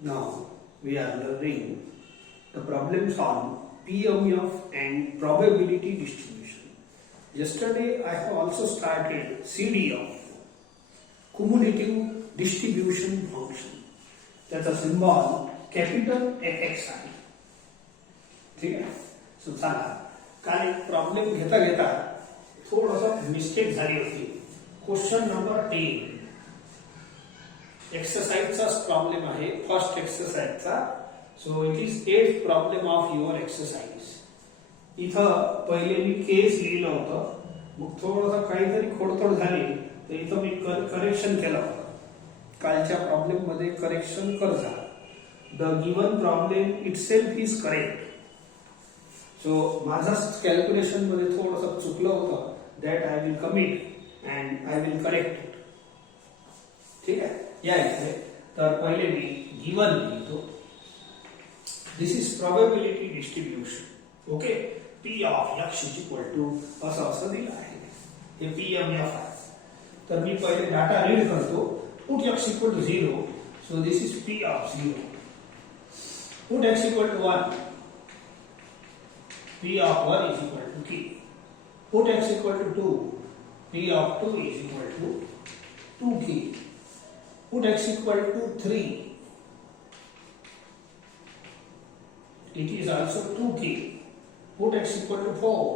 Now we are learning the problems on PMF and probability distribution. Yesterday I have also started CDF, cumulative distribution function. त्याचा symbol capital X आहे. ठीक आहे. So चला काल एक problem घेता घेता थोडंसं मिस्टेक झाली होती. क्वेश्चन नंबर 10 एक्सरसाइजचाच प्रॉब्लेम आहे, फर्स्ट एक्सरसाइजचा. So it is 8th problem of your exercise. इथं पहिले मी केस लिहिलं होतं, मग थोडंसं काहीतरी खोडतोड झाली तर इथं मी करेक्शन केलं होतं. कालच्या प्रॉब्लेम मध्ये करेक्शन कर झालं. The given problem itself is correct. So माझा कॅल्क्युलेशन मध्ये थोडंसं चुकलं होतं. That I will commit and I will correct it. ठीक आहे. या इथे तर पहिले मी गिवन लिहितो. This is probability distribution. Okay. P of x is equal to असं दिलं आहे. हे PMF आहे. तर मी पहिले डाटा रीड करतो. Put x equal to 0. So this is P of 0. Put x equal to 1. P of 1 is equal to k. Put x equal to 2. P of 2 is equal to 2k. Put x equal to 3. It is also 2k. Put x equal to 4.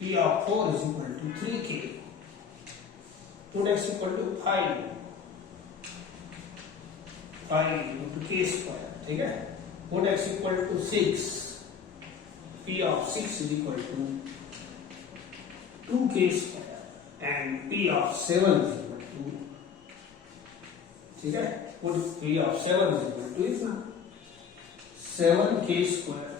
P of 4 is equal to 3k. Put x equal to 5. 5 into k square. ठीक है. Put x equal to 6. P of 6 is equal to 2k square. And P of 7 is equal to, ठीक है. Put P of 7 is equal to is ना 7k square.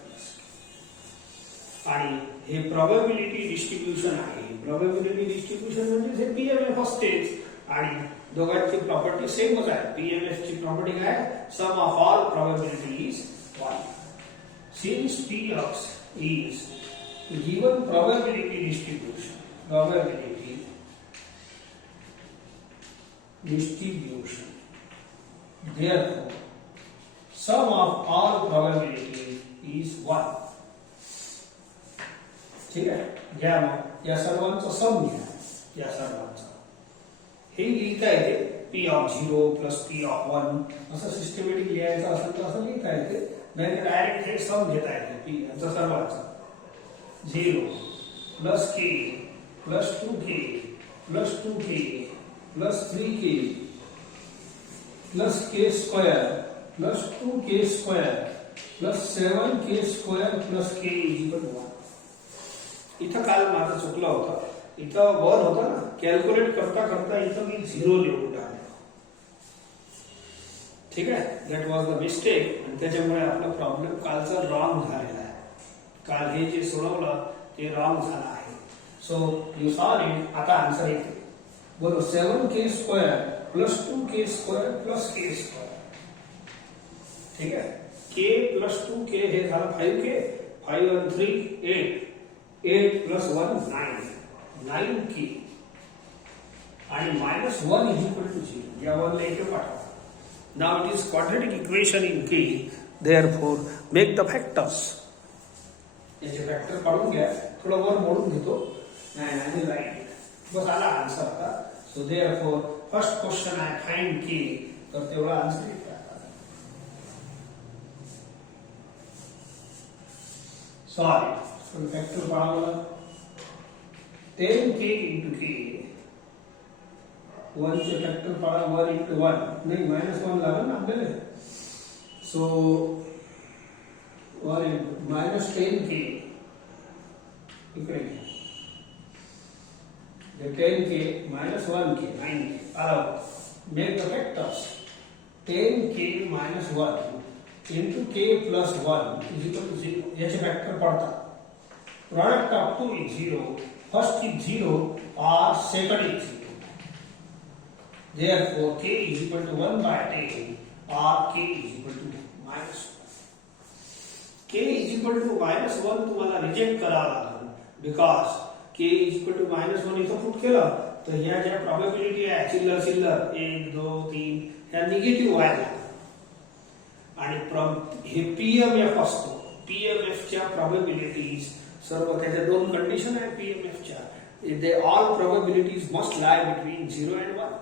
आणि हे probability distribution आहे. Probability distribution म्हणजे हे PMF असतेच आणि दोघांची प्रॉपर्टी सेमच आहे. PMF ची प्रॉपर्टी काय? Sum of all probability is 1. Since Px is given probability distribution, therefore sum of all probability is 1. ठीक आहे. घ्या मग या सर्वांचा सम घ्या. या सर्वांचा हे लिहिता येते. P of 0 plus P of 1 असं सिस्टमॅटिक लिहायचं असेल तर असं लिहिता येते. नाही तर डायरेक्ट हे सम घेता येते. P याचा सर्वांचा 0 plus k plus 2k plus 2k plus 3k plus k square plus 2k square plus 7k square plus k is equal to 1. इथं काल माझं चुकलं होतं. इथं 1 होतं ना, कॅल्क्युलेट करता करता इथं मी 0 लिहून टाकलं. ठीक आहे. दॅट वॉज द मिस्टेक आणि त्याच्यामुळे आपला प्रॉब्लेम कालचा रॉंग झालेला आहे. काल हे जे सोडवलं ते रॉंग झालं आहे. So you solve it. आता आन्सर येते. बोलो 7k square plus 2k square plus k square. ठीक आहे. k प्लस 2k हे झालं 5k. 5 and 3 8. 8 plus 1 9. 9k आणि minus 1 is equal to 0. या वर इथे पाठवा. Now it is quadratic equation in k. Therefore make the factors. याचे फॅक्टर काढून घ्या. थोडं वर मोडून घेतो आणि राईट. बस आला आन्सर आता. सो therefore फर्स्ट क्वेश्चन आहे फाइंड k. तर तेवढा आन्सर येतो. सॉरी फॅक्टर पाहावं. 10k into k. 1 चे फॅक्टर पाहा. 1 into 1 नाही -1 लागेल ना आपल्याला. सो 1 into -10k इकडे 10k -1k 9k. आला. Make the factors. 10k -1 into k plus 1 is equal to 0. याचे फॅक्टर पडतात. Product of 2 is 0. First is 0 or second is 0. Therefore k is equal to 1 by 10 or k is equal to -1. k is equal to -1 तुम्हाला reject करावा लागेल. Because k is equal to -1 इथं put केलं तर ह्या ज्या probability आहे चिल्लर 1 2 3 ह्या निगेटिव्ह व्हायला लागतात आणि हे पीएमएफ असतो. पीएमएफच्या प्रोबॅबिलिटीज सर्व त्याच्या दोन कंडिशन आहे पीएमएफच्या. They all probabilities must lie between 0 and 1.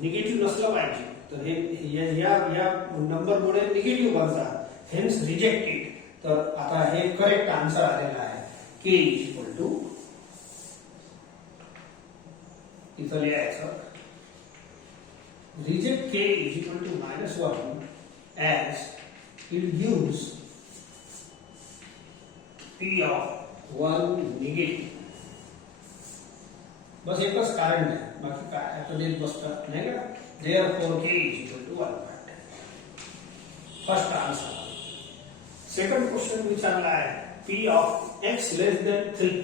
Negative नसलं पाहिजे तर हे या नंबरमुळे निगेटिव्ह बनतात. Hence rejected. तर आता हे करेक्ट आन्सर आलेला आहे. के इक्वल टू इथं लिहायचं reject k is equal to -1 as it gives p of 1 negative. बस एकच कारण आहे, बाकी काय आता देत बसतात नाही का. therefore k is equal to 1. First answer. Second question विचारला आहे p of x less than 3.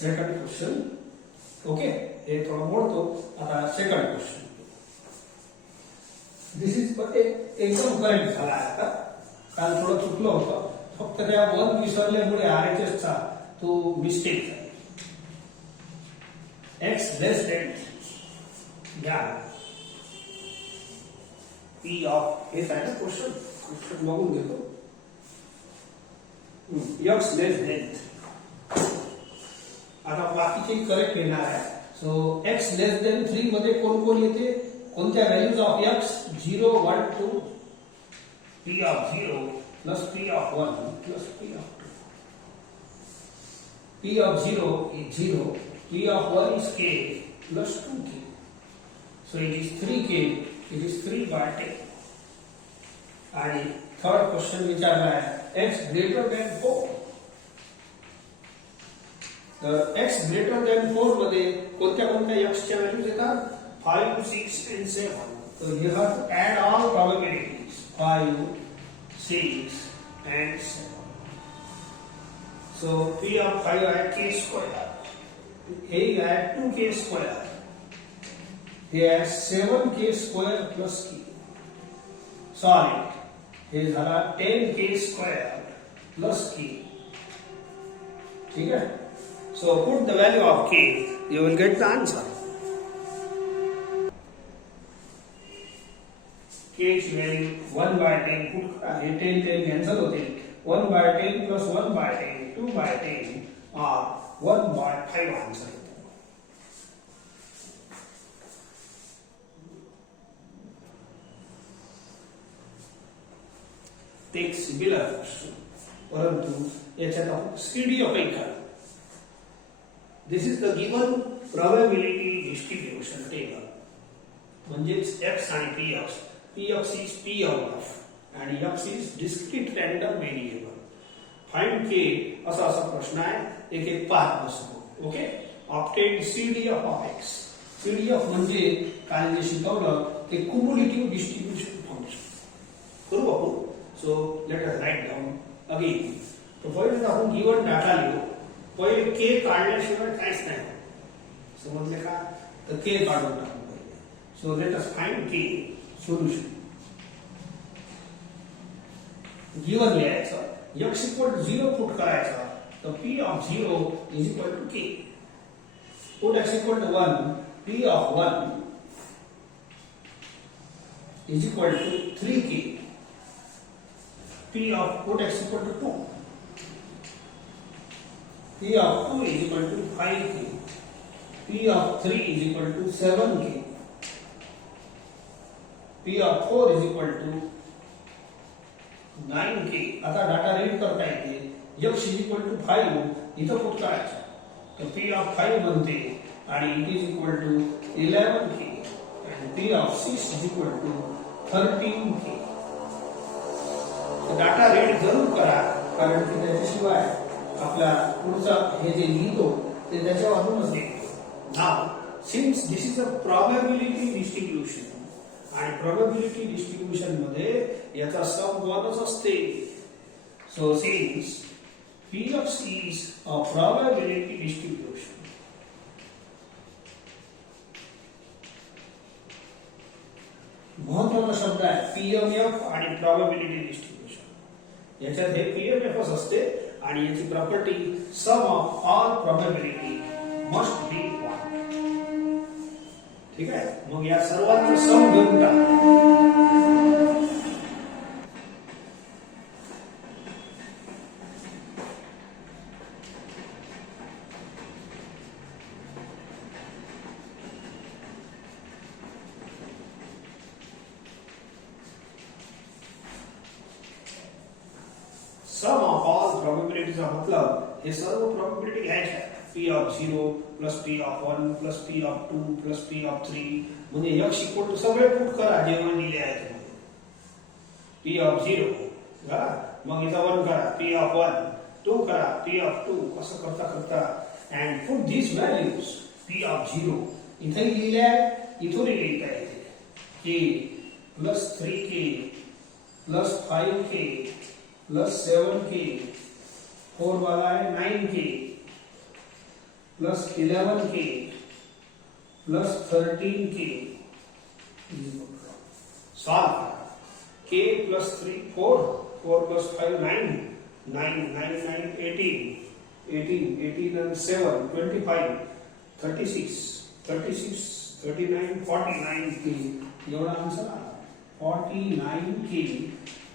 Second question. Okay, हे थोडं मोडतो. आता सेकंड क्वेश्चन. दिस इज एकदम करेक्ट झाला आता. काल थोडं चुकलं होतं, फक्त त्या 1 विसरल्यामुळे RHS चा तो मिस्टेक झाला. x less than घ्या p of हे आहे क्वेश्चन बघून घेतो. x less than. आता बाकीचे करेक्ट येणार आहे. सो x लेस देन 3 मध्ये कोण कोण येते, कोणत्या values of x 0 1 2 p of 0 plus p of 1 plus p of 2. p of 0 is 0, p of 1 is k plus 2k. So it is 3k, it is 3 by 10. आणि third question विचारला आहे x greater than 4. तर x greater than 4 मध्ये कोणत्या x च्या values येतात 5 6 and 7. So you have to add all probabilities 5 6 and 7. So p of 5 आहे k square, a आहे 2k square, हे आहे 7k square plus k. Sorry, हे झाला 10k square plus k. ठीक है. So put the value of k, you will get the answer. K ची value 1 by 10 put हे 10 10 cancel होते. 1 by 10 plus 1 by 10 2 by 10 or 1 by 5 answer. Take similar question, परंतु याच्यात आपण स्पीडी अपेक्षा. This is the given probability distribution table. म्हणजेच x आणि px. px is p out of आणि x is discrete random variable. Find k असा प्रश्न आहे. एक पाहत बसतो. Okay. Obtain CDF of x. CDF म्हणजे काय जे शिकवलं ते cumulative distribution function. करू आपण. So let us write down again. तो पहिले आपण given data लिहू. पहिले k काढल्याशिवाय काहीच नाही. समजले का? तर k काढून टाकू पहिले. So let us find k solution. Given लिहायचं, x इक्वल टू 0 पुट करायचा, तर p of 0 is equal to k. Put x equal to 1, p of 1 is equal to 3k. p of put x equal to 2. P of 2 is equal to 5k. P of 3 is equal to 7k. P of 4 is equal to 9k. आता data read करता येते. x is equal to 5 इथं put करायचं. तर P of 5 बनते आणि it is equal to 11k and P of 6 is equal to 13k. Data read जरूर करा, कारण की त्याच्याशिवाय आपला पुढचा हे जे लिहितो ते त्याच्यावरूनच देतो. Now since this is a probability distribution आणि प्रोबॅबिलिटी डिस्ट्रीब्युशन मध्ये याचा सम 1च असते. So since px is a probability distribution, महत्त्वाचा शब्द आहे पीएमएफ आणि प्रोबॅबिलिटी डिस्ट्रीब्युशन. याच्यात हे पीएमएफ असते आणि याची property sum of all probability must be 1. ठीक आहे. मग या सर्वांचं सम घेऊन टाका. सम ऑफ ऑल प्रोबेबिलिटीचा मतलब हे सर्व प्रोबेबिलिटी घ्यायच्या. P of 0 plus P of 1 plus P of 2 plus P of 3 म्हणजे x इक्वल टू सगळे पुट करा जेवढे दिले आहेत तुम्हाला. P of 0 बघा, मग इथं 1 करा, P of 1, 2 करा, P of 2 असं करता करता and put these values. P of 0 इथे लिहिले आहे, इथून लिहिता येते k plus 3k plus 5k plus 7k 4 वाला है 9k plus 11k plus 13k solve. K plus 3 4 4 plus 5 9 9 9 9 18 18 18 and 7 25 36 36 39 49k एवढा आन्सर आला. 49k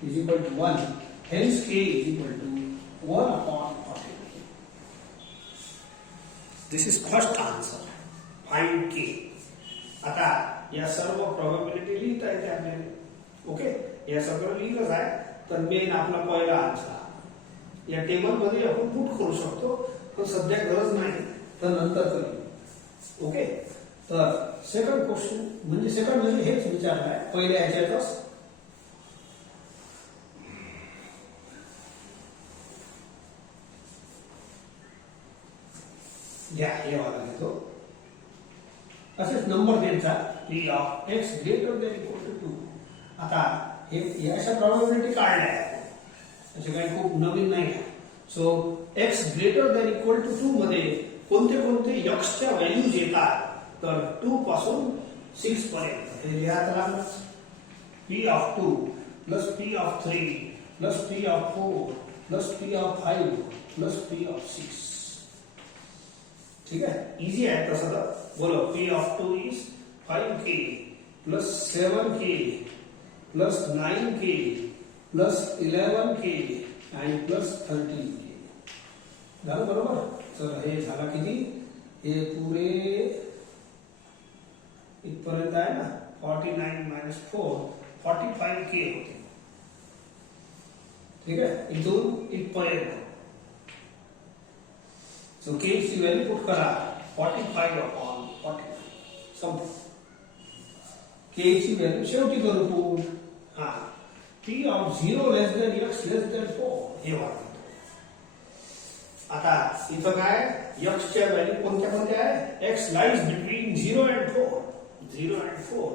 is equal to 1. Hence k is equal to 1 upon 49. This is first answer. Find k. आता या सर्व probability लिहिता येते आपल्याला. ओके, या सगळं लिहिलंच आहे. तर मेन आपला पहिला आन्सर या टेबल मध्ये आपण पुट करू शकतो, पण सध्या गरज नाही, तर नंतर करू. ओके, तर सेकंड क्वेश्चन म्हणजे हेच विचारलाय पहिल्या ह्याच्यातच. घ्या, हे वाला घेतो. असेच नंबर द्यायचा P of x greater than equal to 2. आता हे अशा प्रोबॅबिलिटी काढल्या आहेत, असे काही खूप नवीन नाही आहे. So x greater than equal to 2 मध्ये कोणते कोणते x च्या व्हॅल्यूज येतात, तर 2 पासून 6 पर्यंत हे लिहायला लागलं. P of 2 plus P of 3 plus P of 4 plus P of 5 plus P of 6. ठीक है, इजी है तसं तर. बोलो, P of 2 is 5k plus 7k plus 9k plus 11k and plus 13k. झालं बरोबर. तर हे झाला किती, हे पुरे इथपर्यंत आहे ना. 49 minus 4 45k होते. ठीक आहे, इथून इथपर्यंत. So k ची व्हॅल्यू पुट करा 45 upon 49. संपलं. k ची व्हॅल्यू शेवटी करू पुट. हा, P of 0 less than x less than 4 हे वाटतं. आता इथं काय, x च्या व्हॅल्यू कोणत्या कोणत्या आहे, x lies between 0 and 4 0 and 4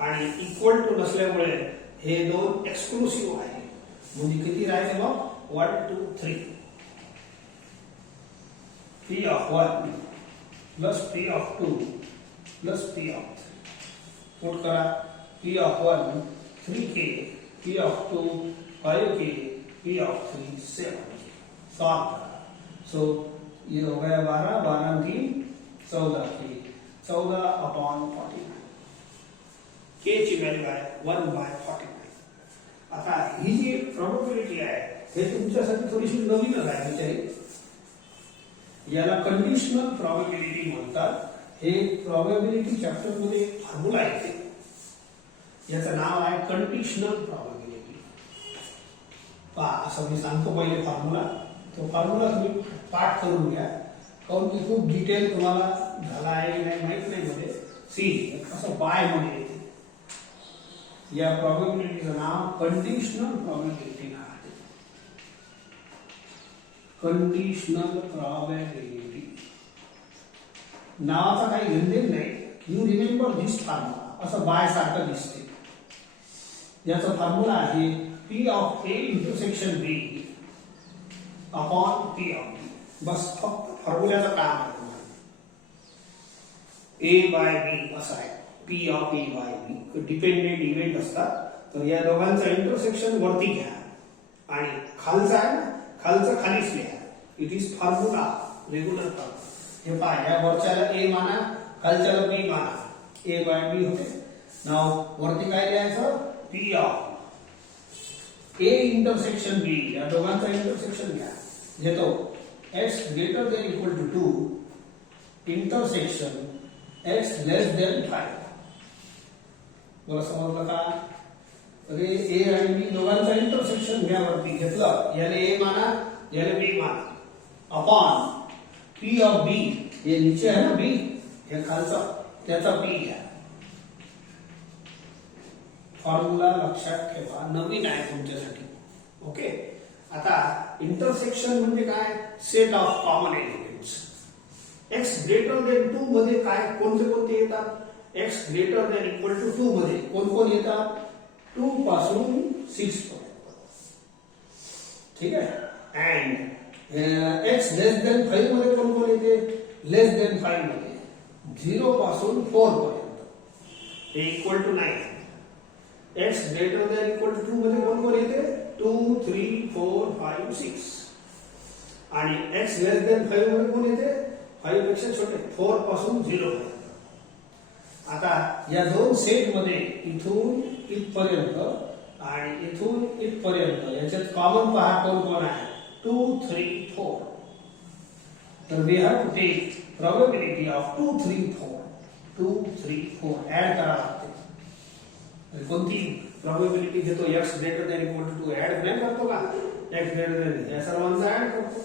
आणि इक्वल टू नसल्यामुळे हे दोन एक्सक्लुसिव्ह आहे. म्हणजे किती राहिले मग 1 2 3. P of 1 plus P of 2 plus P of 3. Put करा P of 1 3k, P of 2 5k, P of 3 7k. Solve करा. So ये हो गया 12 12 3 14k 14 upon 49. k ची व्हॅल्यू आहे 1/49. आता ही जी प्रोबॅबिलिटी आहे हे तुमच्यासाठी थोडीशी नवीनच आहे विचारी. याला कंडिशनल प्रोबॅबिलिटी म्हणतात. हे प्रोबॅबिलिटी चॅप्टर मध्ये फॉर्म्युला येते, याचं नाव आहे कंडिशनल प्रोबॅबिलिटी. पहा, असं मी सांगतो पहिले फॉर्म्युला. तो फॉर्म्युला तुम्ही पाठ करून घ्या, कारण की खूप डिटेल तुम्हाला झाला आहे नाही माहित नाही. मध्ये सी असं बाय मध्ये येते. या प्रोबॅबिलिटीचं नाव कंडिशनल प्रोबॅबिलिटी आहे. कंडिशनल प्रोबॅबिलिटी नावाचा काही घेणदेण नाही. You remember this formula. असं बाय सारखं दिसते. याचा फॉर्म्युला आहे P of A intersection B upon P of B. बस फक्त फॉर्म्युल्याचं काम आहे. A by B असं आहे. P of A by B dependent event असतात. तर या दोघांचं इंटरसेक्शन वरती घ्या आणि खालचा आहे ना, खालचं खालीच लिहा. It is formula, regular formula. हे पहा, या वरच्याला A माना, खालच्याला B माना. ए बाय बी होते. नाव वरती काय लिहायचं, p of A intersection B, या दोघांचा इंटरसेक्शन घ्या. घेतो x greater than equal to 2 intersection x less than 5. मला समजलं का? अरे ए आणि बी दोघांचा इंटरसेक्शन घ्या. वरती घेतलं, याने ए माना, याने बी माना, अपॉन पी ऑफ बी, हे नीचे आहे ना बी, हे खालचा, त्याचा पी घ्या. फॉर्म्युला लक्षात ठेवा, नवीन आहे तुमच्यासाठी. ओके. आता इंटरसेक्शन म्हणजे काय, set of common elements. X greater than 2 मध्ये काय कोणते कोणते येतात, x greater than equal to 2 मध्ये कोण कोण येतात, 2 पासून 6 पर्यंत. ठीक आहे. अँड एक्स लेस देन 5 मध्ये कोण कोण येते, लेस देन 5 मध्ये 0 पासून 4 पर्यंत, हे equal to 9. X greater than equal to 2 मध्ये कोण कोण येते, 2 3 4 5 6. आणि एक्स लेस देन 5 मध्ये कोण येते, 5 पेक्षा छोटे, 4 पासून 0 पर्यंत. आता या दोन सेट मध्ये इथून इथपर्यंत आणि इथून इथपर्यंत याच्यात कॉमन पहा कोण कोण आहे, 2 3 4. तर we have to take probability of 2 3 4. 2 3 4 add करावं लागते. कोणती प्रोबॅबिलिटी घेतो, x greater than equal to 2 add नाही करतो का, x ग्रेटर दॅन, या सर्वांचा ऍड करतो.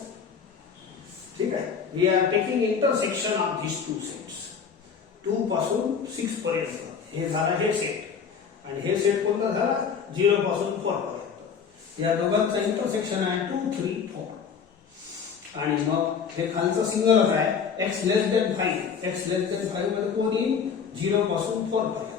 ठीक आहे. We are taking intersection of this two sets, 2 पासून 6 पर्यंत. हे झालं हे सेट, आणि हे सेट कोणता झाला, 0 पासून 4 पर्यंत. या दोघांचा इंटरसेक्शन आहे 2 3 4. आणि मग हे खालचं सिंगलच आहे, x less than 5. x less than 5 मध्ये कोण येईल, 0 पासून 4 पर्यंत.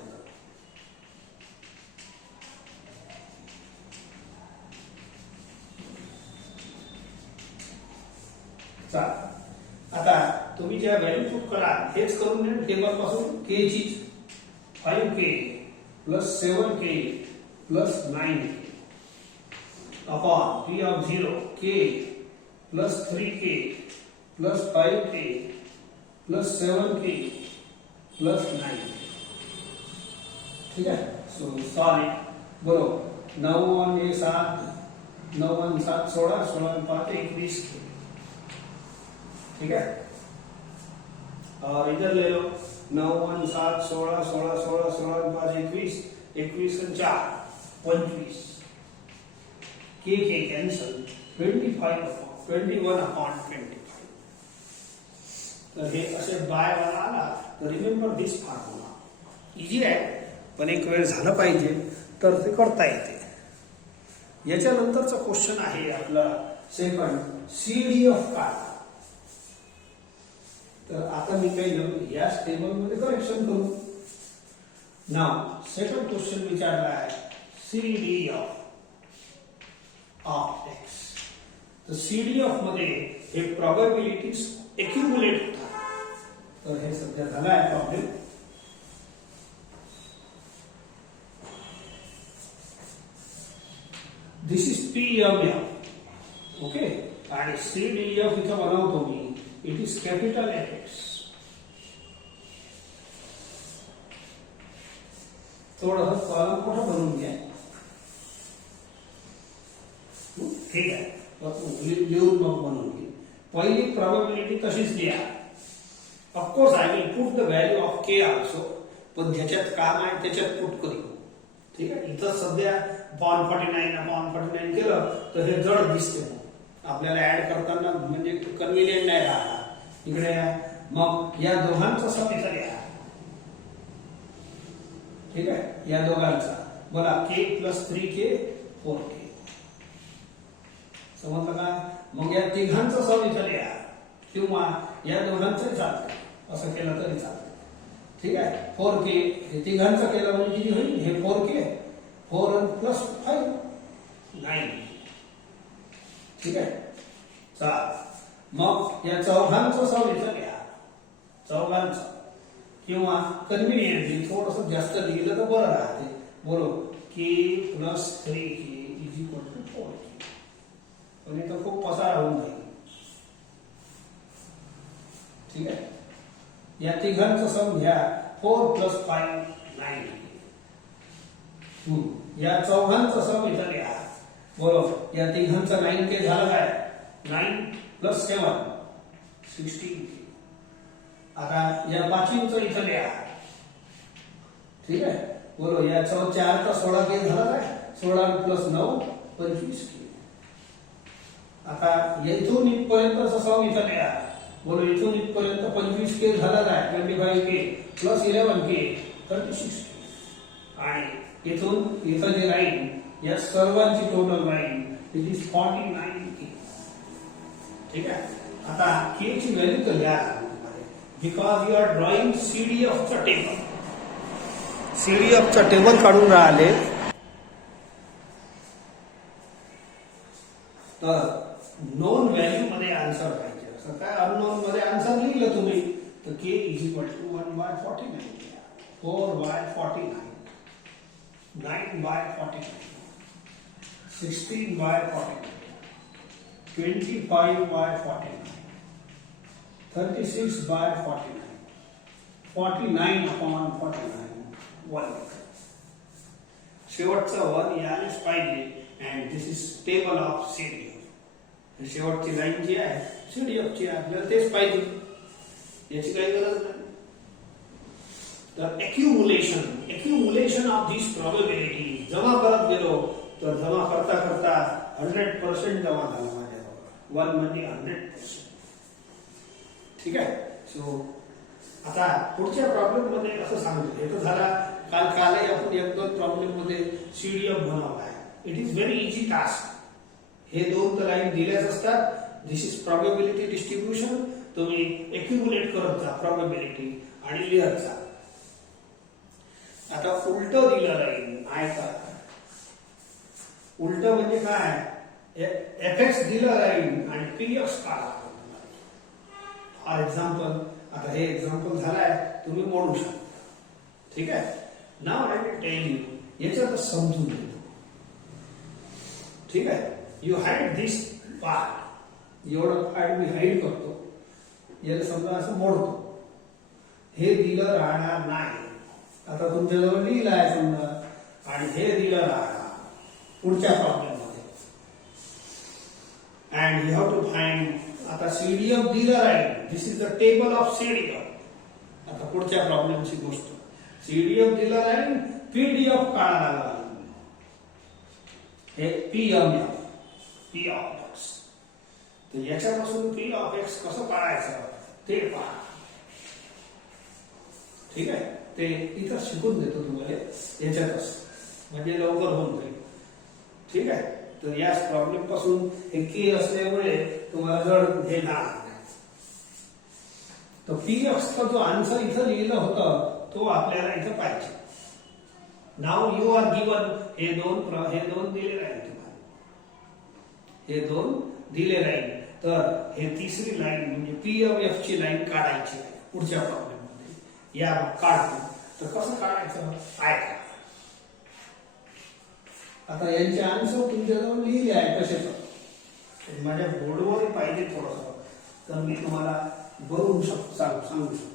आता तुम्ही ज्या व्हॅल्यू पुट कराल हेच करून द्या. टेबल पासून k ची 5k plus 7k plus 9k upon p of 0 k प्लस 3k plus 5k plus 7k plus 9k. ठीक आहे. So solve. बरोबर. 9 आणि 7, 9 आणि 7 16, 16 आणि 5 21. ठीक है. और इधर ले लो, 9 1 7 16 16 16 16 5 21, 21 और 4 25. के कैंसल, 21 अपॉन 25. तर हे असे बाय वाला आला तर रिमेंबर दिस फॉर्म्युला. इजी आहे, पण एक वेळ झालं पाहिजे तर ते करता येते. याच्यानंतरचा क्वेश्चन आहे आपला सेकंड, सीडी ऑफ काढा. तर आता मी काही नवीन या टेबल मध्ये करेक्शन करू. नाव सेकंड क्वेश्चन विचारला आहे, सीडी ऑफ एक्स. तर सीडी ऑफ मध्ये हे प्रोबॅबिलिटीज एक्युमुलेट होतात. तर हे सध्या झाला आहे problem. This is P M F. Okay. आणि सीडी एफ इथं बनवतो मी, it is capital X. थोड़ा सा कॉलम मोठा बनवून घ्या. ठीक आहे. लिहून मग बनवून घे. पहिली प्रोबॅबिलिटी तशीच लिहा. Of course I will put the value of K also, पण ज्याच्यात काम आहे त्याच्यात पुट करू. ठीक आहे. इथं सध्या अपॉन 49 केलं तर हे जड दिसते. आपल्याला ऍड करताना म्हणजे कन्व्हिनियंट नाही राहणार. इकडे मग या दोघांचा सम लिहा. ठीक आहे. या दोघांचा बोला, k प्लस 3k 4k. समजलं का? मग या तिघांचा सम इथं लिहा, किंवा या दोघांचंही चालतं, असं केलं तरी चालतं. ठीक आहे. 4k हे तिघांचं केलं म्हणजे किती होईल, हे 4k 4 प्लस 5 9. ठीक आहे. चाल. मग या चौघांचं सम इथं घ्या, चौघांचं, किंवा कन्व्हिनियंटली थोडंसं जास्त लिहिलं तर बरं राहते. बोलो, k प्लस 3k is equal to 4k. पण इथं खूप पसारा होऊन जाईल. ठीक आहे. या तिघांचं सम घ्या, 4 + 5 9. या चौघांचा सम इथं लिहा. बरोबर, या तिघांचा 9k झालं काय? 9 + 7 16. आता या पाचवींचं इथं लिहा. ठीक आहे, बरोबर, या 4चा 16k झाला काय? 16 + 9 25k. आता इथून इथपर्यंतचा सम इथं लिहा. बोलो, इथून इथपर्यंत 25k झाला काय? 25k + 11k 36k. आणि इथून इथं जे राहील या सर्वांची टोटल राहील इट इज 49k. ठीक आहे, आता k ची व्हॅल्यू तर लिहा, because you are drawing CDF चा टेबल. CDF चा टेबल काढून राहिले तर नोन व्हॅल्यू मध्ये आन्सर पाहिजे. असं काय अननोन मध्ये आन्सर लिहिलं तुम्ही तर k = 1/49, 4/49, 9/49, 16/49, 25/49, 36/49, 49/49, 1. शेवटचा 1 यायलाच पाहिजे. And this is table of CDF. शेवटची लाईन जी आहे CDF ची, आपल्याला तेच पाहिजे, याची काही गरज नाही. तर एक्युमुलेशन ऑफ दिस प्रॉबेबिलिटी जमा करत गेलो तर जमा करता करता 100% जमा झाला माझ्याजवळ. 1 म्हणजे 100%. ठीक आहे. सो आता पुढच्या प्रॉब्लेम मध्ये असं सांगतो, हे तर झाला कालही आपण 1-2 प्रॉब्लेम मध्ये CDF बनवला आहे. It is very easy task. हे 2 तर लाईन दिल्याच असतात. दिस इज प्रॉबेबिलिटी डिस्ट्रीब्युशन. तुम्ही एक्युमुलेट करत जा प्रॉबेबिलिटी आणि लिहत जा. आता उलट दिलं राहील. उलट म्हणजे काय? fx दिलं राहील आणि px काढा. फॉर एक्झाम्पल, आता हे एक्झाम्पल झालाय, तुम्ही मोडू शकता. ठीक आहे. नाव आय विल टेल यू, याच्यात समजून घेतो. ठीक आहे. You hide this part. एवढं पार्ट मी हाईड करतो. याला समजा असं मोडतो. हे दिलं राहणार नाही. आता तुमच्याजवळ लिहिलं आहे समजा, आणि हे दिलं राहणार पुढच्या प्रॉब्लेम मध्ये. And you have to find. आता CDF दिलं राहील. This is the table of CDF. आता पुढच्या प्रॉब्लेमची गोष्ट. CDF दिलं राहील, PDF काढायला लागला. हे P of x. तर याच्यापासून P of x कसं काढायचं ते पहा. ठीक आहे, ते इथं शिकून देतो तुम्हाला याच्यातच, म्हणजे लवकर होऊन जाईल. ठीक आहे. तर या प्रॉब्लेम पासून हे k असल्यामुळे तुम्हाला जड हे नाही. तर Px चा जो आन्सर इथं लिहिलं होतं तो आपल्याला इथं पाहिजे. नाव यू आर गिवन हे दोन दिले राहील तुम्हाला. हे 2 दिले राहील. तर हे तिसरी लाईन म्हणजे P of f ची लाईन काढायची आहे पुढच्या प्रॉब्लेम मध्ये. या काढतो. तर कसं काढायचं ऐका. आता यांचे आन्सर तुमच्याजवळ लिहिले आहे कशाचं. माझ्या बोर्डवर पाहिजे थोडंसं, तर मी तुम्हाला बनवू शकतो, सांगू शकतो.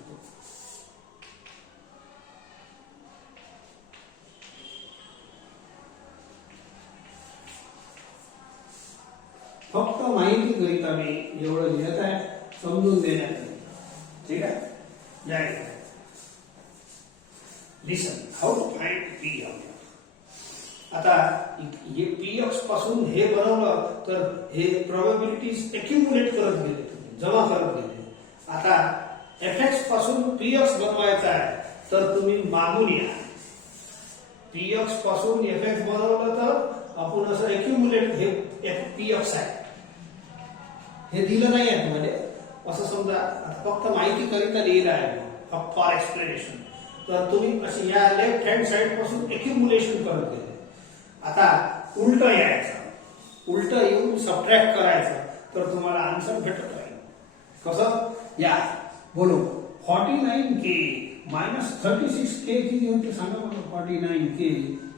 फक्त माहिती करिता मी एवढं लिहित आहे, समजून देण्याकरिता. ठीक आहे. Listen, how to find P of f. आता हे Px पासून हे बनवलं तर हे प्रोबॅबिलिटीज एक्युमुलेट करत गेले, जमा करत गेले. आता fx पासून Px बनवायचा आहे तर तुम्ही मागून या. Px पासून fx बनवलं तर आपण असं एक्युमुलेट, हे Px आहे, हे दिलं नाही आहे म्हणजे असं समजा. फक्त माहिती करिता लिहिलं आहे फॉर एक्सप्लेनेशन. तर तुम्ही अशी या लेफ्ट हँड साइड पासून एक्युमुलेशन करत गेले. आता उलट यायचं, उलट येऊन सबट्रॅक्ट करायचं तर तुम्हाला आन्सर भेटत राहील. कसं? या बोलो 49k minus 36k किती होते सांगा मला. 49k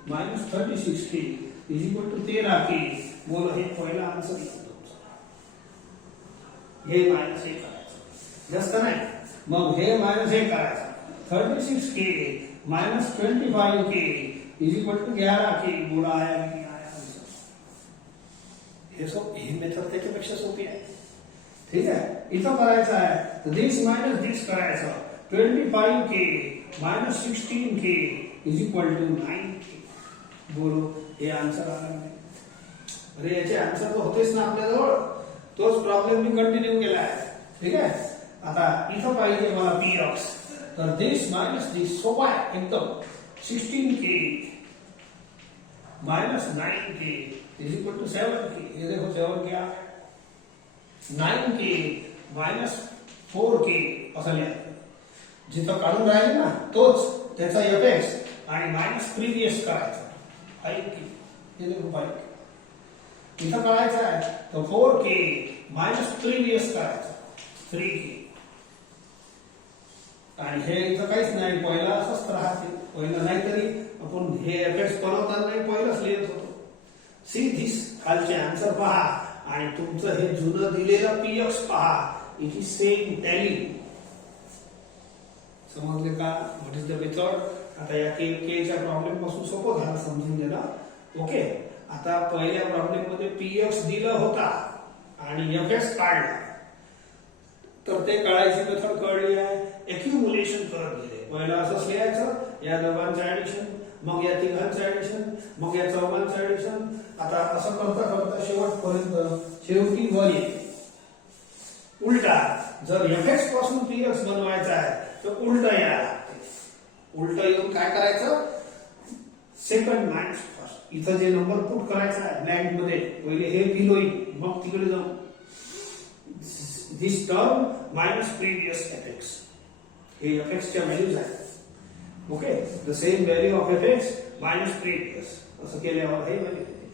minus 36k is equal to 13k. बोलो हे पहिला आन्सर येतो. हे मायनस हे करायचं जास्त नाही, मग हे मायनस हे करायचं 36k minus 25k is equal to 11k. बोला आया की नाही आया आन्सर. हे मेथड त्याच्यापेक्षा सोपी आहे. ठीक आहे. इथं करायचं आहे दिस मायनस दिस करायचं. 25k minus 16k is equal to 9k. बोलो हे आन्सर आला नाही. अरे याचे आन्सर तर होतेच ना आपल्याजवळ. तोच प्रॉब्लेम मी कंटिन्यू केला आहे. ठीक आहे. आता इथं पाहिजे मला पी ऑक्स. तर दिस माइनस दिस सोपा आहे एकदम. 16k minus 9k is equal to 7k. ये देखो 7k आ 9k माइनस 4k असं लिहायचं. जिथं काढून राहिले ना तोच त्याचा एफएक्स आणि माइनस प्रिव्हियस करायचा 5k. हे देखो 5k. इथं करायचं आहे तर 4k माइनस प्रिव्हियस करायचा 3k. आणि हे इथं काहीच नाही. पहिला असंच राहते. पहिलं नाही तरी आपण हे एफएक्स बनवताना नाही पहिलंच लिहित होतो. सी धिस खालचे आन्सर पहा आणि तुमचं हे जुनं दिलेलं पीएक्स पहा. It is same tally. समजले का व्हॉट इज द मेथड. आता या के च्या प्रॉब्लेम पासून सोपं झालं समजून घेणं. ओके. आता पहिल्या प्रॉब्लेम मध्ये पीएक्स दिला होता आणि एफएक्स काढला. तर ते काढायची मेथड कळली आहे. एक्युमुलेशन करत गेले. पहिला असंच लिहायचं या दोघांचं ऍडिशन, मग या तिघांचं ऍडिशन, मग या चौघांचं ऍडिशन. आता असं करता करता शेवटपर्यंत शेवटी वर येते. उलटा जर एफएक्स पासून पीएक्स बनवायचा आहे तर उलट यायला लागते. उलट येऊन काय करायचं सेकंड माइनस फर्स्ट. इथं जे नंबर पुट करायचा आहे ब्लँक मध्ये पहिले हे बिलो येईल मग तिकडे जाऊन दिस टर्म माइनस प्रीवियस एफएक्स. हे एफएक्स च्या व्हॅल्यूज आहेत. Okay. The same value of FX minus previous असं केल्यावर हे व्हॅल्यू येते.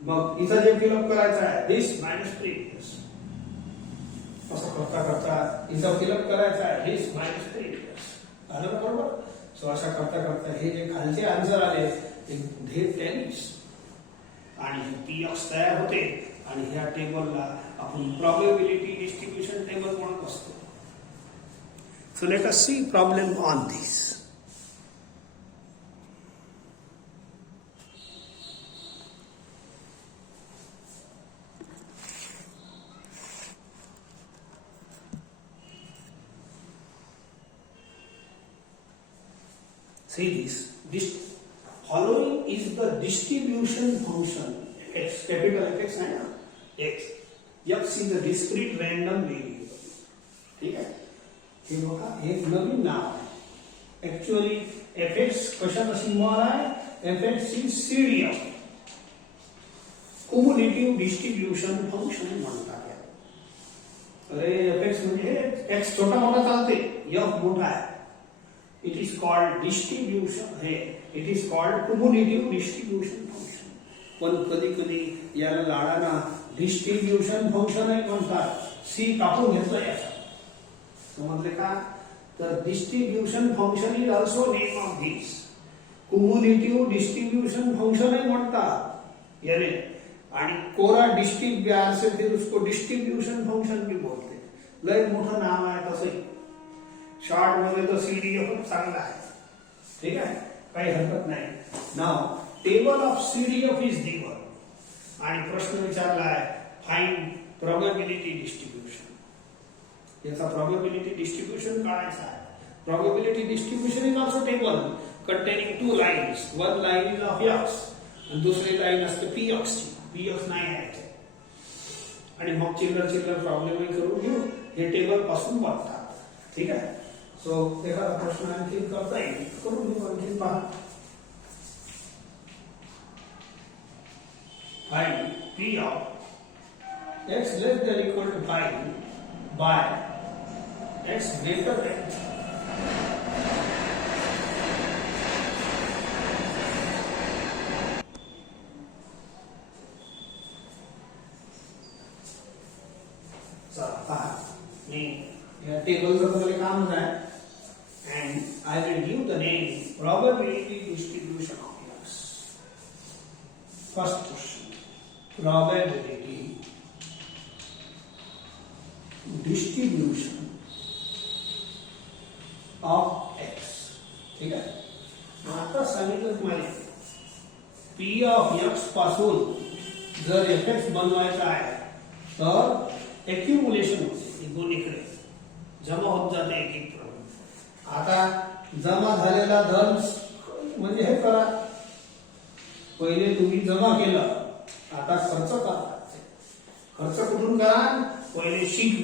मग इथं जे फिलअप करायचं आहे दिस माइनस प्रीवियस असं करता करता इथं फिलअप करायचं आहे दिस माइनस प्रीवियस. आलं ना बरोबर. सो अशा करता करता हे जे खालचे आन्सर आले हे टेनिस आणि पीएक्स तयार होते. आणि ह्या टेबलला आपण प्रोबॅबिलिटी डिस्ट्रीब्युशन टेबल म्हणत असतो. So let us see problem on this. See this following is the distribution function x. Capital Fx है ना x. x is a discrete random variable. ठीक है. हे बघा एक नवीन नाव आहे. ऍक्च्युअली fx कशाचा सिम्बॉल आहे. fx is CDF cumulative distribution function म्हणतात. अरे fx म्हणजे x छोटा मोठा चालते f मोठा आहे. It is called distribution. It is called cumulative distribution function. पण कधी कधी याला लाडाना डिस्ट्रीब्युशन फंक्शन म्हणतात. सी कापून घेतलं याचा. समजले का. तर distribution function is also name of this. Cumulative distribution function म्हणतात याने. आणि कोरा डिस्ट्रीब्यूट प्यार से फिर उसको डिस्ट्रीब्यूशन फंक्शन भी बोलते. लय मोठं नाव आहे तसंही. शॉर्ट मध्ये तो सीडीएफ चांगला आहे. ठीक आहे. काही हरकत नाही. Now table of CDF is given आणि प्रश्न विचारला आहे फाइंड प्रोबॅबिलिटी डिस्ट्रीब्युशन. याचा प्रोबॅबिलिटी डिस्ट्रीब्युशन काढायचा आहे. Probability distribution is also table containing two lines. One line is of x आणि दुसरी लाईन असते पी एक्स ची. पी एक्स नाही आहे. आणि मग चिल्लर प्रॉब्लेम करून घेऊ. हे टेबल पासून बनतात. ठीक आहे. सो एखादा प्रश्न आणखी करता येईल करून घेऊ. आणखी पहा. Find p of x less than equal to 5 by x greater than. चला पहा. मी या टेबलचं तुम्हाला काम आहे. And I will give the name probability distribution of x. First question. Probability distribution of x. Concept माहिती पी ऑफ एक्स पासून जर F x बनवायचा आहे तर एक्युमुलेशन होते दोन्हीकडे जमा होत जाते एक एक प्रमाण. आता जमा झालेला धन म्हणजे हे करा, पहिले तुम्ही जमा केलं, आता खर्च करा. खर्च कुठून करा? पहिले शिक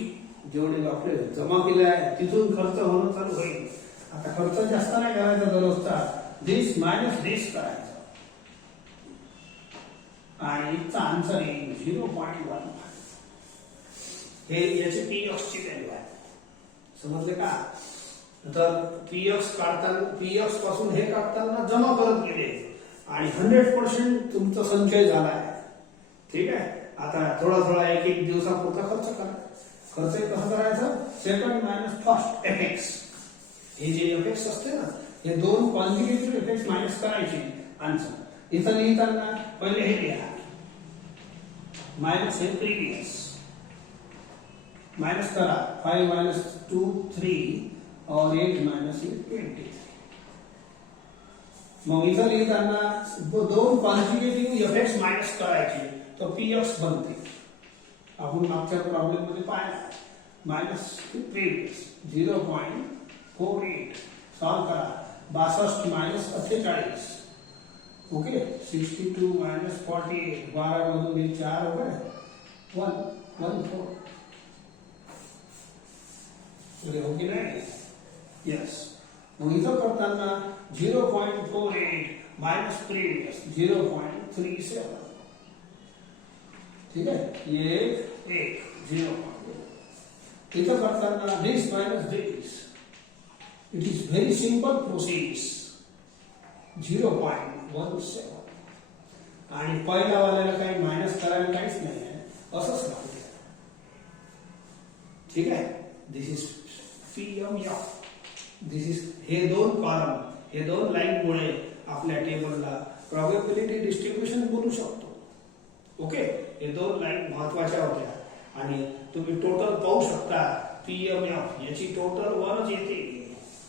जेवढे आपले जमा केले आहे तिथून खर्च होणं चालू होईल. आता खर्च जास्त नाही करायचा दररोजचा, दिस मायनस दिस करायचा आणि इथचा आन्सर येईल 0.1. हे याची पी एक्स ची व्हॅल्यू आहे. समजले का? तर पी एक्स काढताना पी एक्स पासून हे काढताना जमा करत गेले आणि 100% तुमचा संचय झाला आहे. ठीक आहे. आता थोडा थोडा एक एक दिवसापुरता खर्च करा. खर्च कसं करायचं? Second minus first F x. हे जे एफ एक्स असते ना, हे दोन कॉन्झिक्युटिव्ह एफ एक्स मायनस करायचे आन्सर. इथं लिहिताना पहिले हे लिहा मायनस हे प्रीवियस माइनस करा 5 माइनस 2 3 और 8 माइनस 20. मग इथं लिहिताना दोन कॉन्झिक्युटिव्ह एफ एक्स मायनस करायचे तर पी एक्स बनते. आपण मागच्या प्रॉब्लेम मध्ये पाहिला मायनस प्रीवियस 0.48 सॉल्व करा. 62 मायनस 48 ओके 62 माइनस 48 12 मधून ये 4 हो गए 114 बोले हो कि नहीं? यस. मग इथं करताना 0.48 माइनस प्रीवियस 0.37. ठीक है, ये एक 0. इथं करताना this minus this. It is very simple process 0.17. आणि पहिल्या वाल्याला काही मायनस करायला काहीच नाही आहे, असंच राहू द्या. ठीक आहे. This is P M F. This is हे दोन कॉलम हे दोन लाईन मुळे आपल्या टेबलला प्रोबॅबिलिटी डिस्ट्रीब्युशन बोलू शकतो. ओके, हे दोन लाईन महत्वाच्या होत्या आणि तुम्ही टोटल पाहू शकता. पी एम एफ याची टोटल 1 येते.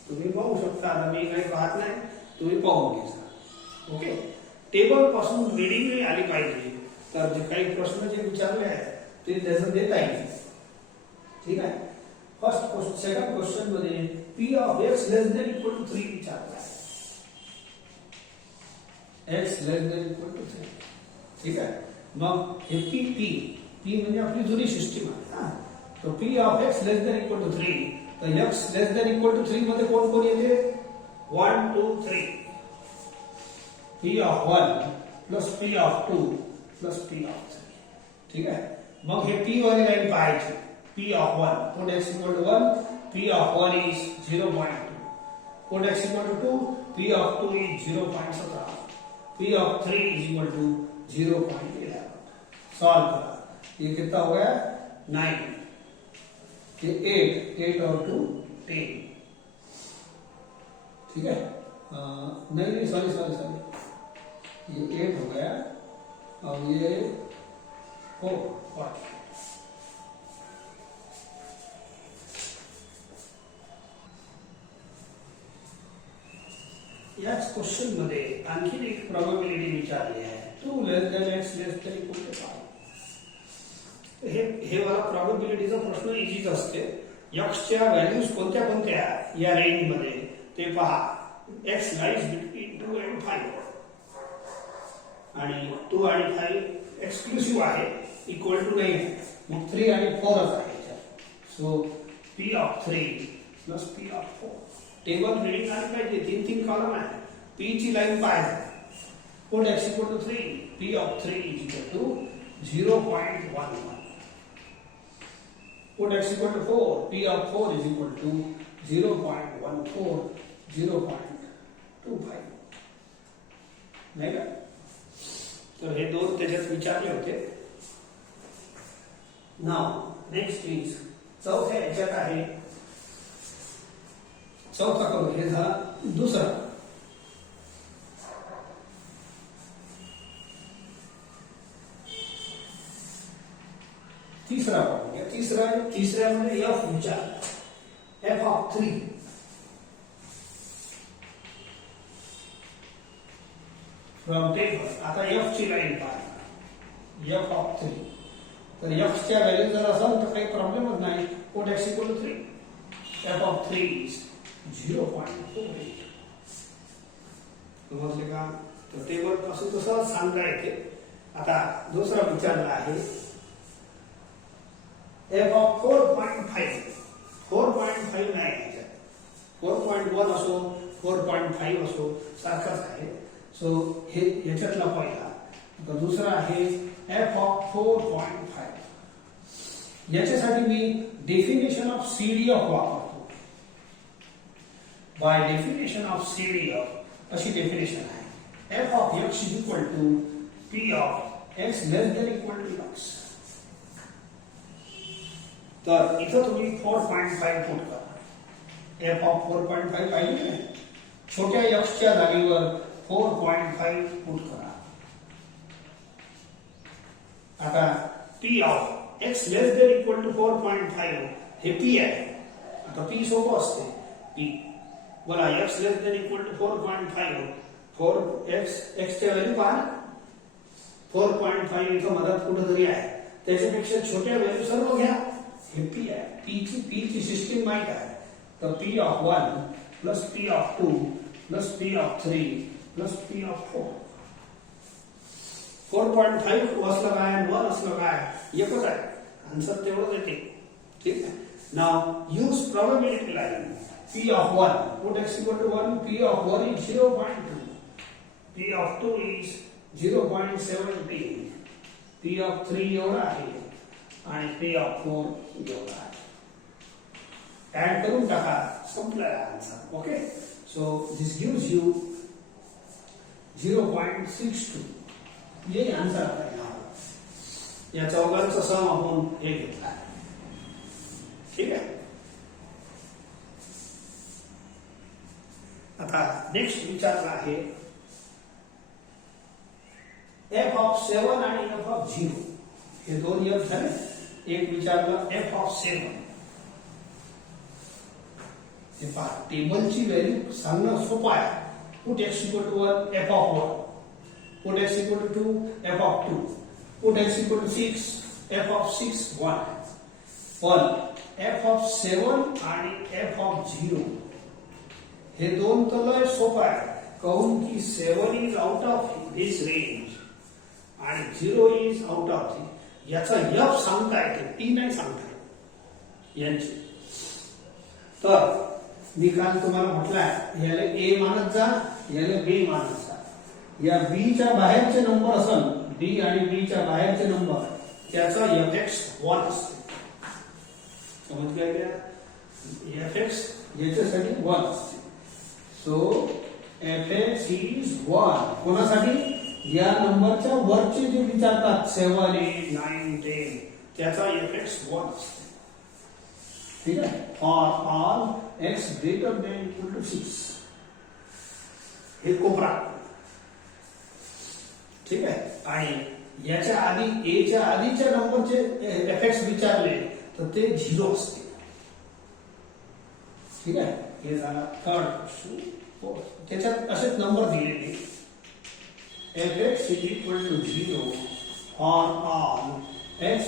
तुम्ही पाहू शकता. आता मी काही पाहत नाही, तुम्ही पाहून घ्या. ओके, टेबल पासून रीडिंग नाही आली पाहिजे. तर जे काही प्रश्न जे विचारले आहेत ते त्याचं देता येईल. ठीक आहे. फर्स्ट क्वेश्चन सेकंड क्वेश्चन मध्ये p of x less than equal to 3 विचारला आहे. X less than equal to 3. ठीक आहे. मग हे पी पी पी म्हणजे आपली जुनी सिस्टीम आहे. तो p of x less than equal to 3. तर x less than equal to 3 मध्ये कोण कोण येते? 1 2 3. P of 1 plus P of 2 plus P of 3. ठीक है. मग हे P वाली लाइन पाहायची. P of 1 put x equal to 1. P of 1 is 0.2. Put x equal to 2. P of 2 is 0.17. P of 3 is equal to 0.11. Solve करा. ये कितना हो गया? 9. ये 8 और 2 10. ठीक है. नहीं सॉरी ये 8 हो गया और ये 4. याच क्वेश्चन मध्ये आणखी एक प्रोबॅबिलिटी विचारली आहे. 2 less than x less than equal to 5. हे वाला प्रोबॅबिलिटीचा प्रश्न इझीच असते. एक्सच्या व्हॅल्यूज कोणत्या कोणत्या या रेंज मध्ये ते पहा. एक्स लाइज बिटवीन 2 and 5 आणि 2 आणि 5 एक्सक्लुसिव्ह आहे, इक्वल टू नाही आहे. मग 3 आणि 4 आहे. So P of 3 plus P of 4. Table reading आली पाहिजे. 3 कॉलम आहे. पी ची लाईन पाहिजे. Put x equal to 3. P of 3 is equal to 0.11. Put x equal to 4. P of 4 is equal to 0.14 0.25. नाही का? तर हे दोन त्याच्यात विचारले होते. नाव नेक्स्ट इज चौथ्या याच्यात आहे. चौथा करू. हे झाला दुसरा. तिसरा पाहूया. तिसऱ्यामध्ये एफ विचार. F of 3. From table. आता एफ ची लाईन पहा, एफ ऑफ 3. तर एफ च्या व्हॅल्यू जर असेल तर काही प्रॉब्लेमच नाही. Put x equal to 3. F of 3 is 0.48. समजले का? तर टेबल पासून तसं सांगता येते. आता दुसरा विचारला आहे एफ ऑफ 4.5. 4.5 नाही याच्यात, 4.1 असो 4.5 असो सारखाच आहे. सो हे याच्यातला पहिला. आता दुसरा आहे एफ ऑफ 4.5. याच्यासाठी मी डेफिनेशन ऑफ सीडीएफ वापरतो. बाय डेफिनेशन ऑफ सीडीएफ अशी डेफिनेशन आहे, F of x is equal to P of x less than equal to x. तर इथं तुम्ही 4.5 पुट करा. एफ ऑफ 4.5 पाहिजे नाही, छोट्या एक्सच्या जागेवर 4.5 पुट करा. आता P of x less than equal to 4.5 हे पी आहे. आता पी सोपं असते. पी बोला x less than equal to 4.5. 4x च्या व्हॅल्यू पहा, 4.5 इथं मधात कुठेतरी आहे, त्याच्यापेक्षा छोट्या व्हॅल्यू सर्व घ्या. हे पी आहे. पी ची सिस्टीम माहित आहे. तर P of 1 plus P of 2 plus P of 3 plus P of 4. 4.5 असलं काय 1 असलं काय एकच आहे. आन्सर तेवढंच येते. ठीक आहे. Now use probability line. P of 1 put x equal to 1. P of 1 is 0.2. P of 2 is 0.17. P of 3 एवढा आहे आणि पी ऑफ 4 एवढा आहे. ऍड करून टाका, संपला answer. Okay. So this gives you 0.62. ये आन्सर आहे. या चौघांचा सम आपण हे घेतला आहे. ठीक आहे. आता नेक्स्ट विचारला आहे एफ ऑफ 7 आणि एफ ऑफ 0. हे दोन एफ झाले. एक विचारलं एफ ऑफ 7. हे पहा, टेबलची व्हॅल्यू सांगणं सोपं आहे. Put x equal to 1 F of 1. Put x equal to 2 F of 2. Put x equal to 6 F of 6 1. पण एफ ऑफ 7 आणि एफ ऑफ 0 हे दोन तर लय सोपं आहे. कहून की 7 is out of this range आणि 0 इज आउट ऑफ दी. याचा एफ सांगता येते, टी नाही सांगता येत यांची. तर मी काल तुम्हाला म्हटलंय याला ए मानत जा, याला बी मानत जा. या बी च्या बाहेरचे नंबर असेल, डी आणि बी च्या बाहेरचे नंबर, त्याचा एफ एक्स 1 असते. समज काय एफ एक्स याच्यासाठी 1 असते. सो एफ एक्स इज 1 कोणासाठी? या नंबरच्या वरचे जे विचारतात 7 8 9 10 त्याचा एफ एक्स 1 असते. ठीक आहे. For all x greater than equal to 6 हे कोपरा. ठीक आहे. आणि याच्या आधी ए च्या आधीच्या नंबरचे एफ एक्स विचारले तर ते 0 असते. ठीक आहे. हे झाला थर्ड क्वेश्चन. त्याच्यात असेच नंबर दिलेले F x is equal to 0 for all x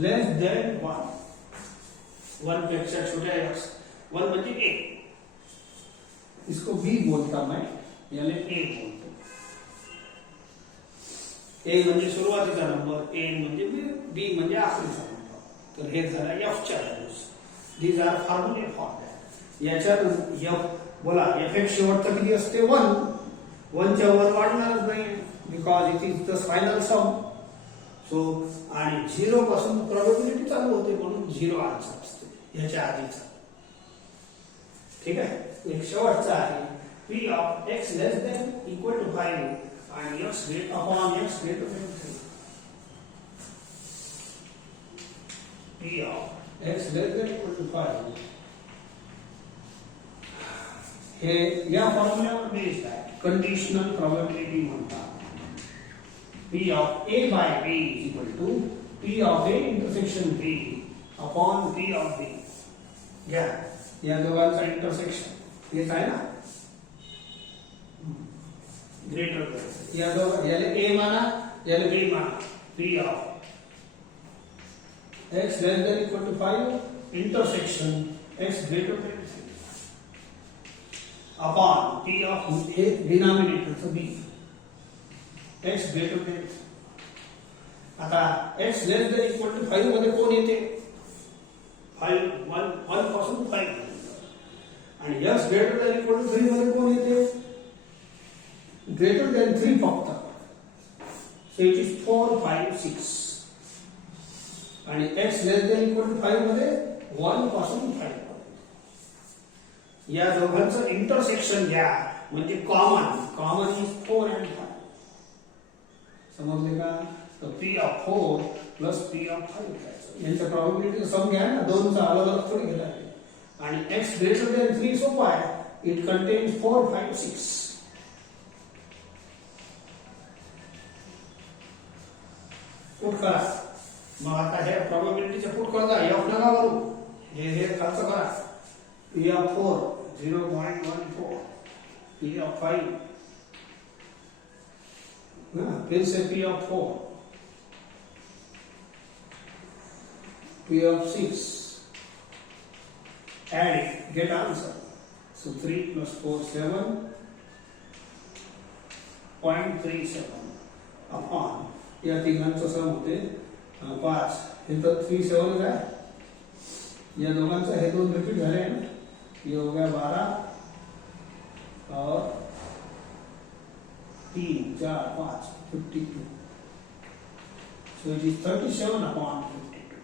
less than 1. 1 पेक्षा छोटा एक्स. 1 म्हणजे ए. इसको बी बोलता मैं, यानी ए बोलतो. ए म्हणजे सुरुवातीचा नंबर, ए म्हणजे बी म्हणजे आखरीचा नंबर. तर हे झाला एफ च्या व्हॅल्यूज. दीज आर फॉर्म्युले फॉर दॅट. याच्यात एफ बोला एफ एक्स शेवटचा किती असते? 1. 1 च्या वर वाढणारच नाही because it is the final sum. So आणि 0 पासून प्रोबॅबिलिटी चालू होते म्हणून 0 आन्सर असते याच्या आधीचा. ठीक आहे. एक शेवटचा आहे P of x less than equal to 5 आणि x great upon x greater than 3. P of x less than equal to 5 हे या फॉर्म्युल्यावर बेस्ड आहे. कंडिशनल प्रोबॅबिलिटी म्हणतात. P of A by B is equal to P of A intersection B upon P of B. घ्या या दोघांचा intersection हेच आहे ना. ग्रेटर देन या दोघं याला ए माना याला बी माना P of x less than equal to 5 intersection x greater than 3 upon p of a denominator so b x greater than 3 आता x less than equal to 5 मध्ये कोण येते 5 1 पासून 5 आणि x greater than equal to 3 मध्ये कोण येते greater than 3 फक्त so it is 4 5 6 आणि x less than equal to 5 मध्ये 1 पासून 5 या दोघांचं इंटरसेक्शन घ्या म्हणजे कॉमन इज 4 and 5 समजले का तर p of 4 plus p of 5 यांच्या प्रोबॅबिलिटी सम घ्या ना दोनचा अलग अलग थोडी घेता आणि x ग्रेटर देन 3 सोपा आहे इट कंटेन्स 4 5 6 पुट करा मग आता हे प्रोबॅबिलिटीचे पुट करता एफ नका करू हे खर्च करा पी ऑफ 4 0.14 पी ऑफ 5 ना फिर से P of 4 P of 6 add it get answer so 3 plus 4 7.37 upon या तिघांचं सम होते 5 हे तर 3 7 आहे या दोघांचं हे दोन रिपीट झाले हैं ये हो गया 12 और 3 4 5 52 so it is 37 upon 52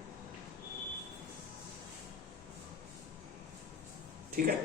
ठीक है।